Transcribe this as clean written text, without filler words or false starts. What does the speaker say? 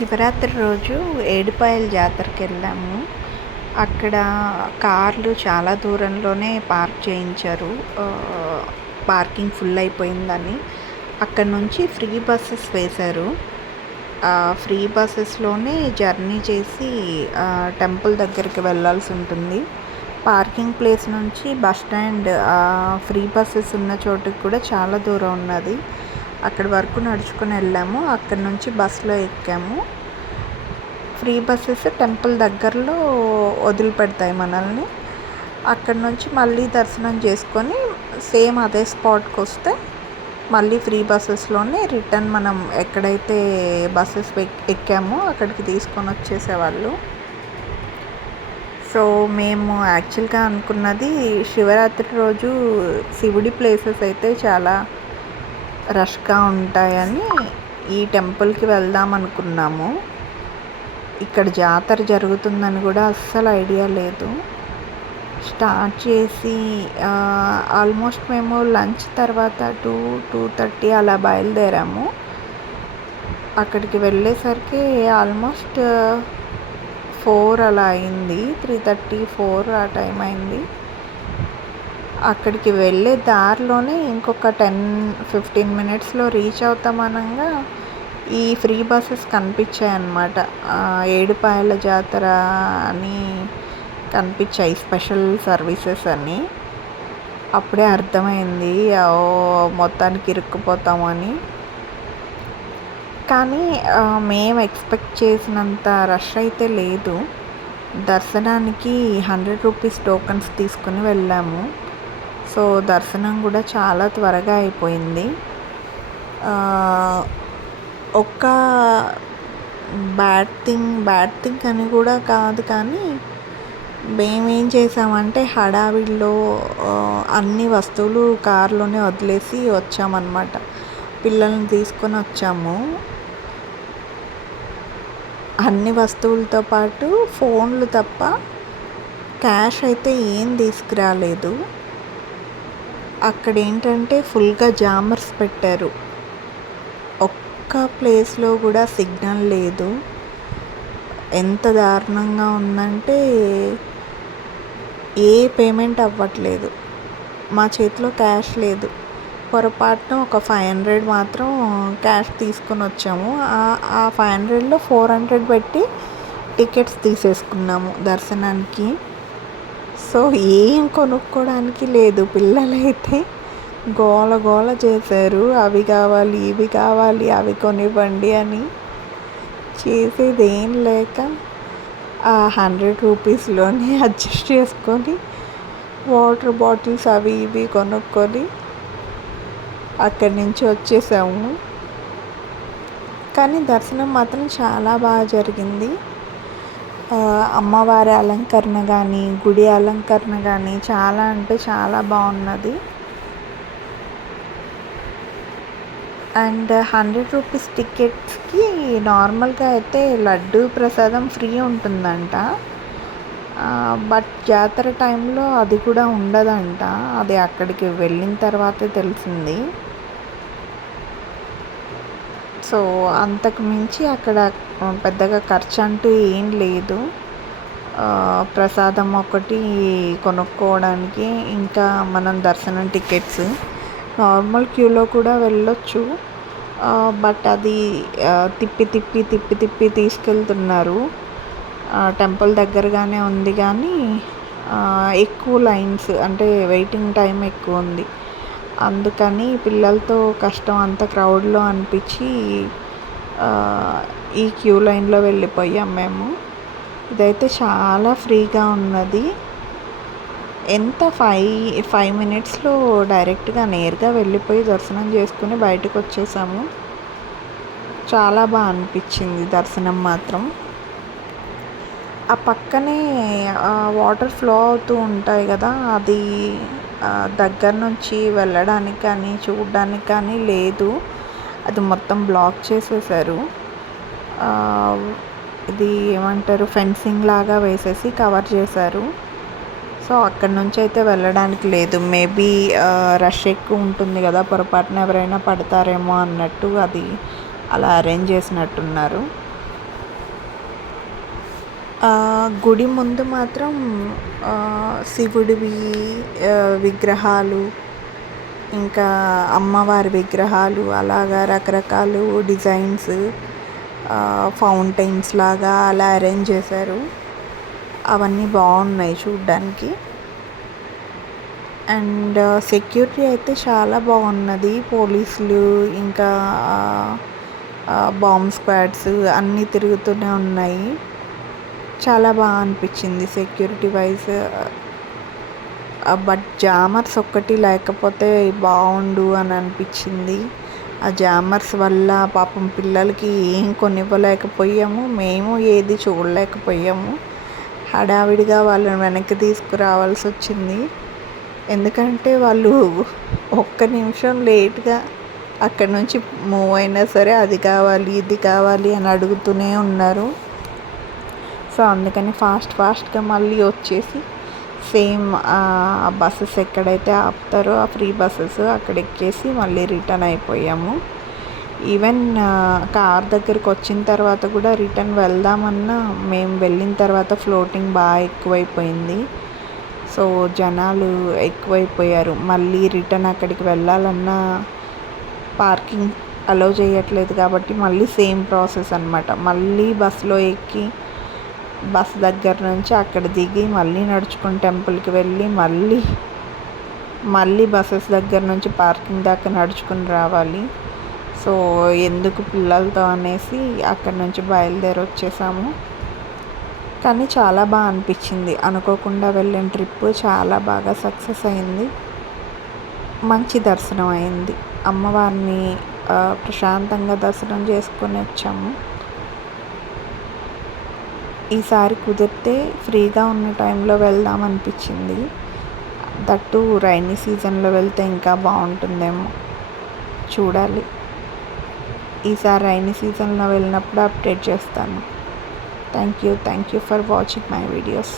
శివరాత్రి రోజు ఏడుపాయల జాతరకి వెళ్ళాము. అక్కడ కార్లు చాలా దూరంలోనే పార్క్ చేయించారు. పార్కింగ్ ఫుల్ అయిపోయిందని. అక్కడ నుంచి ఫ్రీ బస్సెస్ వేశారు. ఫ్రీ బస్సెస్లోనే జర్నీ చేసి టెంపుల్ దగ్గరికి వెళ్ళాల్సి ఉంటుంది. పార్కింగ్ ప్లేస్ నుంచి బస్ స్టాండ్ ఫ్రీ బస్సెస్ ఉన్న చోటుకి కూడా చాలా దూరం ఉన్నది. అక్కడి వరకు నడుచుకుని వెళ్ళాము. అక్కడి నుంచి బస్సులో ఎక్కాము. ఫ్రీ బస్సెస్ టెంపుల్ దగ్గరలో వదిలిపెడతాయి మనల్ని. అక్కడి నుంచి మళ్ళీ దర్శనం చేసుకొని సేమ్ అదే స్పాట్కి వస్తే మళ్ళీ ఫ్రీ బస్సెస్లోనే రిటర్న్ మనం ఎక్కడైతే బస్సెస్ ఎక్కామో అక్కడికి తీసుకొని వచ్చేసేవాళ్ళు. సో మేము యాక్చువల్గా అనుకున్నది శివరాత్రి రోజు శివుడి ప్లేసెస్ అయితే చాలా రష్గా ఉంటాయని ఈ టెంపుల్కి వెళ్దాం అనుకున్నాము. ఇక్కడ జాతర జరుగుతుందని కూడా అస్సలు ఐడియా లేదు. స్టార్ట్ చేసి ఆల్మోస్ట్ మేము లంచ్ తర్వాత 2:30 అలా బయలుదేరాము. అక్కడికి వెళ్ళేసరికి ఆల్మోస్ట్ 4 అలా అయింది. 3:30, 4 ఆ టైం అయింది. అక్కడికి వెళ్ళే దారిలోనే ఇంకొక 10-15 మినిట్స్లో రీచ్ అవుతామనగా ఈ ఫ్రీ బస్సెస్ కనిపించాయి అన్నమాట. ఏడుపాయల జాతర అని కనిపించాయి, స్పెషల్ సర్వీసెస్ అని. అప్పుడే అర్థమైంది మొత్తానికి ఇరుక్కుపోతామని. కానీ మేము ఎక్స్పెక్ట్ చేసినంత రష్ అయితే లేదు. దర్శనానికి 100 రూపీస్ టోకన్స్ తీసుకుని వెళ్ళాము. సో దర్శనం కూడా చాలా త్వరగా అయిపోయింది. ఒక్క బ్యాడ్ థింగ్ అని కూడా కాదు, కానీ మేమేం చేసామంటే హడావిడిలో అన్ని వస్తువులు కారులోనే వదిలేసి వచ్చామన్నమాట. పిల్లల్ని తీసుకొని వచ్చాము. అన్ని వస్తువులతో పాటు ఫోన్లు తప్ప క్యాష్ అయితే ఏం తీసుకురాలేదు. అక్కడ ఏంటంటే ఫుల్గా జామర్స్ పెట్టారు. ఒక్క ప్లేస్లో కూడా సిగ్నల్ లేదు. ఎంత దారుణంగా ఉందంటే ఏ పేమెంట్ అవ్వట్లేదు. మా చేతిలో క్యాష్ లేదు. పొరపాటున ఒక 500 మాత్రం క్యాష్ తీసుకొని వచ్చాము. ఆ 500లో 400 పెట్టి టికెట్స్ తీసేసుకున్నాము దర్శనానికి. సో ఏం కొనుక్కోవడానికి లేదు. పిల్లలైతే గోల చేశారు, అవి కావాలి ఇవి కావాలి అవి కొనివ్వండి అని. చేసేది ఏం లేక ఆ 100 రూపీస్లోనే అడ్జస్ట్ చేసుకొని వాటర్ బాటిల్స్ అవి ఇవి కొనుక్కొని అక్కడి నుంచి వచ్చేసాము. కానీ దర్శనం మాత్రం చాలా బాగా జరిగింది. అమ్మవారి అలంకరణ కానీ గుడి అలంకరణ కానీ చాలా అంటే చాలా బాగున్నది. అండ్ 100 రూపీస్ టికెట్స్కి నార్మల్గా అయితే లడ్డు ప్రసాదం ఫ్రీ ఉంటుందంట. బట్ జాతర టైంలో అది కూడా ఉండదంట. అది అక్కడికి వెళ్ళిన తర్వాతే తెలిసింది. సో అంతకు మించి అక్కడ పెద్దగా ఖర్చు అంటూ ఏం లేదు. ప్రసాదం ఒకటి కొనుక్కోవడానికి, ఇంకా మనం దర్శనం టికెట్స్ నార్మల్ క్యూలో కూడా వెళ్ళొచ్చు. బట్ అది తిప్పి తీసుకెళ్తున్నారు. టెంపుల్ దగ్గరగానే ఉంది కానీ ఎక్కువ లైన్స్, అంటే వెయిటింగ్ టైం ఎక్కువ ఉంది. అందుకని పిల్లలతో కష్టం, అంత క్రౌడ్లో అనిపించి ఈ క్యూ లైన్లో వెళ్ళిపోయాం మేము. ఇదైతే చాలా ఫ్రీగా ఉన్నది. ఎంత 5 మినిట్స్లో డైరెక్ట్గా నేరుగా వెళ్ళిపోయి దర్శనం చేసుకుని బయటకు వచ్చేసాము. చాలా బాగా అనిపించింది దర్శనం మాత్రం. ఆ పక్కనే వాటర్ ఫ్లో అవుతూ ఉంటాయి కదా, అది దగ్గర నుంచి వెళ్ళడానికి కానీ చూడడానికి కానీ లేదు. అది మొత్తం బ్లాక్ చేసేసారు. ఇది ఏమంటారు, ఫెన్సింగ్ లాగా వేసేసి కవర్ చేశారు. సో అక్కడ నుంచి అయితే వెళ్ళడానికి లేదు. మేబీ రష్ ఎక్కువ ఉంటుంది కదా, పొరపాటున ఎవరైనా పడతారేమో అన్నట్టు అది అలా అరేంజ్ చేసినట్టున్నారు. గుడి ముందు మాత్రం శివుడివి విగ్రహాలు, ఇంకా అమ్మవారి విగ్రహాలు అలాగా రకరకాలు డిజైన్స్, ఫౌంటైన్స్ లాగా అలా అరేంజ్ చేశారు. అవన్నీ బాగున్నాయి చూడ్డానికి. అండ్ సెక్యూరిటీ అయితే చాలా బాగున్నది. పోలీసులు ఇంకా బాంబ్ స్క్వాడ్స్ అన్నీ తిరుగుతూనే ఉన్నాయి. చాలా బాగా అనిపించింది సెక్యూరిటీ వైజ్. బట్ జామర్స్ ఒక్కటి లేకపోతే బాగుండు అని అనిపించింది. ఆ జామర్స్ వల్ల పాపం పిల్లలకి ఏం కొనివ్వలేకపోయాము, మేము ఏది చూడలేకపోయాము. హడావిడిగా వాళ్ళని వెనక్కి తీసుకురావాల్సి వచ్చింది. ఎందుకంటే వాళ్ళు ఒక్క నిమిషం లేట్గా అక్కడి నుంచి మూవ్ అయినా సరే అది కావాలి ఇది కావాలి అని అడుగుతూనే ఉన్నారు. సో అందుకని ఫాస్ట్గా మళ్ళీ వచ్చేసి సేమ్ బస్సెస్ ఎక్కడైతే ఆపుతారో ఆ ఫ్రీ బస్సెస్ అక్కడ ఎక్కేసి మళ్ళీ రిటర్న్ అయిపోయాము. ఈవెన్ కార్ దగ్గరికి వచ్చిన తర్వాత కూడా రిటర్న్ వెళ్దామన్నా మేము వెళ్ళిన తర్వాత ఫ్లోటింగ్ బాగా ఎక్కువైపోయింది. సో జనాలు ఎక్కువైపోయారు. మళ్ళీ రిటర్న్ అక్కడికి వెళ్ళాలన్నా పార్కింగ్ అలో చేయట్లేదు కాబట్టి మళ్ళీ సేమ్ ప్రాసెస్ అనమాట. మళ్ళీ బస్సులో ఎక్కి బస్ దగ్గర నుంచి అక్కడ దిగి మళ్ళీ నడుచుకుని టెంపుల్కి వెళ్ళి మళ్ళీ బస్సెస్ దగ్గర నుంచి పార్కింగ్ దాకా నడుచుకుని రావాలి. సో ఎందుకు పిల్లలతో అనేసి అక్కడి నుంచి బయలుదేరి వచ్చేసాము. కానీ చాలా బాగా అనిపించింది. అనుకోకుండా వెళ్ళిన ట్రిప్ చాలా బాగా సక్సెస్ అయింది. మంచి దర్శనం అయింది. అమ్మవారిని ప్రశాంతంగా దర్శనం చేసుకొని వచ్చాము. ఈసారి కుదిరితే ఫ్రీగా ఉన్న టైంలో వెళ్దాం అనిపించింది. దట్టు రైనీ సీజన్లో వెళ్తే ఇంకా బాగుంటుందేమో చూడాలి. ఈసారి రైనీ సీజన్లో వెళ్ళినప్పుడు అప్డేట్ చేస్తాను. Thank you for watching my videos.